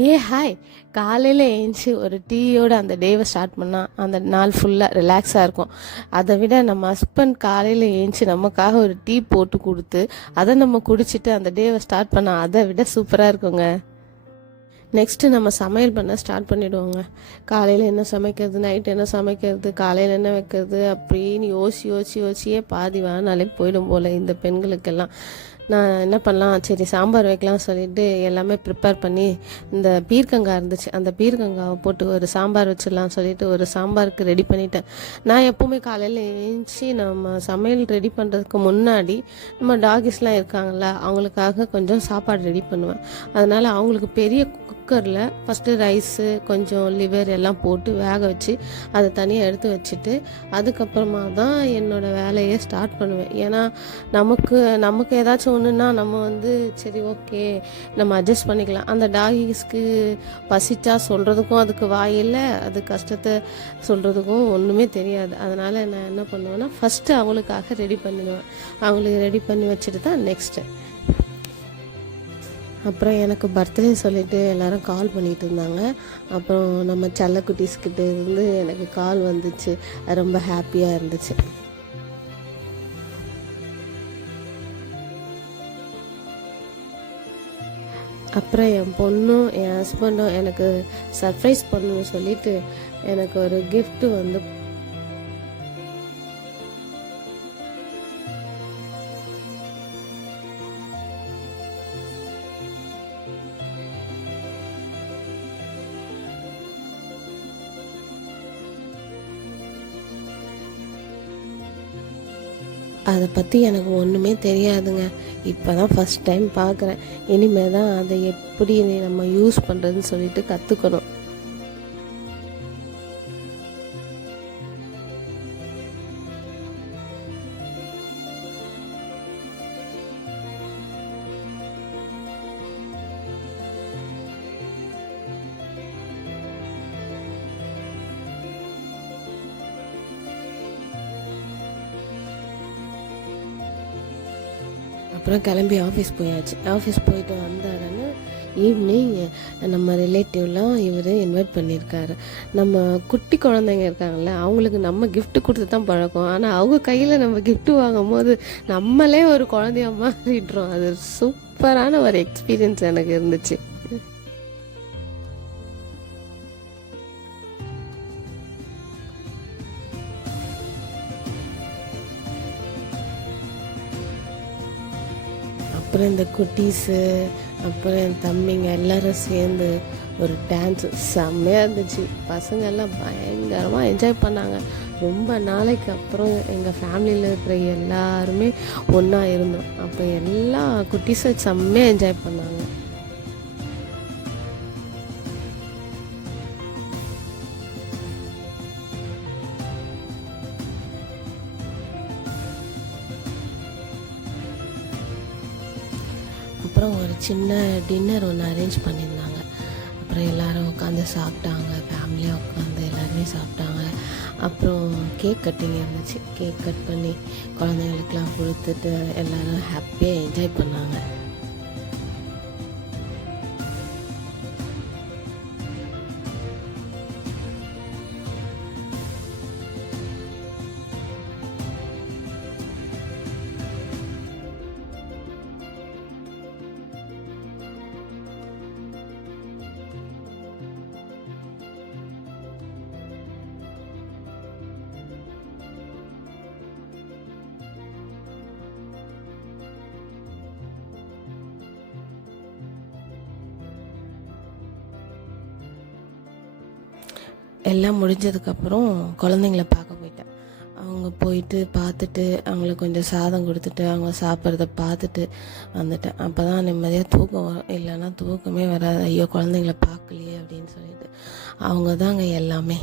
ஏ hi. காலையில் ஏஞ்சி ஒரு டீயோட அந்த டேவை ஸ்டார்ட் பண்ணால் அந்த நாள் ஃபுல்லாக ரிலாக்ஸாக இருக்கும். அதை விட நம்ம ஹஸ்பண்ட் காலையில் ஏஞ்சி நமக்காக ஒரு டீ போட்டு கொடுத்து அதை நம்ம குடிச்சிட்டு அந்த டேவை ஸ்டார்ட் பண்ணால் அதை விட சூப்பராக இருக்குங்க. நெக்ஸ்ட்டு நம்ம சமையல் பண்ண ஸ்டார்ட் பண்ணிவிடுவோங்க காலையில் என்ன சமைக்கிறது நைட் என்ன சமைக்கிறது காலையில் என்ன வைக்கிறது அப்படின்னு யோசி யோசி யோசியே பாதி வானாலே போயிடும் போல் இந்த பெண்களுக்கெல்லாம். நான் என்ன பண்ணலாம்? சரி சாம்பார் வைக்கலாம் சொல்லிட்டு எல்லாமே ப்ரிப்பேர் பண்ணி இந்த பீர்க்கங்காய் இருந்துச்சு. அந்த பீர்க்கங்காவை போட்டு ஒரு சாம்பார் வச்சிடலாம் சொல்லிட்டு ஒரு சாம்பாருக்கு ரெடி பண்ணிட்டேன். நான் எப்போவுமே காலையில் ஏஞ்சி நம்ம சமையல் ரெடி பண்ணுறதுக்கு முன்னாடி நம்ம டாகிஸ்லாம் இருக்காங்கல்ல அவங்களுக்காக கொஞ்சம் சாப்பாடு ரெடி பண்ணுவேன். அதனால் அவங்களுக்கு பெரிய குக்கரில் ஃபஸ்ட்டு ரைஸு கொஞ்சம் லிவர் எல்லாம் போட்டு வேக வச்சு அதை தனியாக எடுத்து வச்சுட்டு அதுக்கப்புறமா தான் என்னோடய வேலையை ஸ்டார்ட் பண்ணுவேன். ஏன்னா நமக்கு நமக்கு ஏதாச்சும் ஒன்றுன்னா நம்ம வந்து சரி ஓகே நம்ம அட்ஜஸ்ட் பண்ணிக்கலாம். அந்த டாகிஸ்க்கு பசிச்சா சொல்கிறதுக்கும் அதுக்கு வாயில்லை அது கஷ்டத்தை சொல்கிறதுக்கும் ஒன்றுமே தெரியாது. அதனால் நான் என்ன பண்ணுவேன்னா ஃபஸ்ட்டு அவங்களுக்காக ரெடி பண்ணிடுவேன். அவங்களுக்கு ரெடி பண்ணி வச்சுட்டு தான் நெக்ஸ்ட்டு அப்புறம் எனக்கு பர்த்டே சொல்லிட்டு எல்லாரும் கால் பண்ணிட்டு இருந்தாங்க. அப்புறம் நம்ம செல்லக்குட்டீஸ்கிட்ட இருந்து எனக்கு கால் வந்துச்சு. ரொம்ப ஹாப்பியாக இருந்துச்சு. அப்புறம் என் பொண்ணும் என் ஹஸ்பண்டும் எனக்கு சர்ப்ரைஸ் பண்ணணும்னு சொல்லிட்டு எனக்கு ஒரு கிஃப்ட்டு வந்து அதை பற்றி எனக்கு ஒன்றுமே தெரியாதுங்க. இப்போ தான் ஃபஸ்ட் டைம் பார்க்குறேன். இனிமேல் தான் அதை எப்படி நம்ம யூஸ் பண்ணுறதுன்னு சொல்லிட்டு கற்றுக்கணும் அப்புறம் கிளம்பி ஆஃபீஸ் போயாச்சு. ஆஃபீஸ் போயிட்டு வந்த உடனே ஈவினிங் நம்ம ரிலேட்டிவ்லாம் இவர் இன்வைட் பண்ணியிருக்காரு நம்ம குட்டி குழந்தைங்க இருக்காங்கல்ல அவங்களுக்கு நம்ம கிஃப்ட்டு கொடுத்து தான் பழக்கம். ஆனால் அவங்க கையில் நம்ம கிஃப்ட்டு வாங்கும் போது நம்மளே ஒரு குழந்தைய மாறிடுறோம். அது சூப்பரான ஒரு எக்ஸ்பீரியன்ஸ் எனக்கு இருந்துச்சு. அப்புறம் இந்த குட்டீஸு அப்புறம் என் தம்பிங்க எல்லாரும் சேர்ந்து ஒரு டான்ஸ் செம்மையாக இருந்துச்சு. பசங்க எல்லாம் பயங்கரமாக என்ஜாய் பண்ணாங்க. ரொம்ப நாளைக்கு அப்புறம் எங்கள் ஃபேமிலியில் இருக்கிற எல்லாருமே ஒன்றா இருந்தோம். அப்போ எல்லா குட்டீஸும் செம்மையாக என்ஜாய் பண்ணாங்க. அப்புறம் ஒரு சின்ன டின்னர் ஒன்று அரேஞ்ச் பண்ணியிருந்தாங்க. அப்புறம் எல்லோரும் உட்காந்து சாப்பிட்டாங்க. ஃபேமிலியாக உட்காந்து எல்லாருமே சாப்பிட்டாங்க. அப்புறம் கேக் கட்டிங் இருந்துச்சு. கேக் கட் பண்ணி குழந்தைங்களுக்குலாம் கொடுத்துட்டு எல்லோரும் ஹாப்பியாக என்ஜாய் பண்ணாங்க. எல்லாம் முடிஞ்சதுக்கப்புறம் குழந்தைங்கள பார்க்க போயிட்டேன். அவங்க போயிட்டு பார்த்துட்டு அவங்களுக்கு கொஞ்சம் சாதம் கொடுத்துட்டு அவங்க சாப்பிட்றத பார்த்துட்டு வந்துட்டேன். அப்போ தான் நிம்மதியாக தூக்கம் வரும் இல்லைன்னா தூக்கமே வராது. ஐயோ குழந்தைங்கள பார்க்கலையே அப்படின்னு சொல்லிட்டு. அவங்க தாங்க எல்லாமே.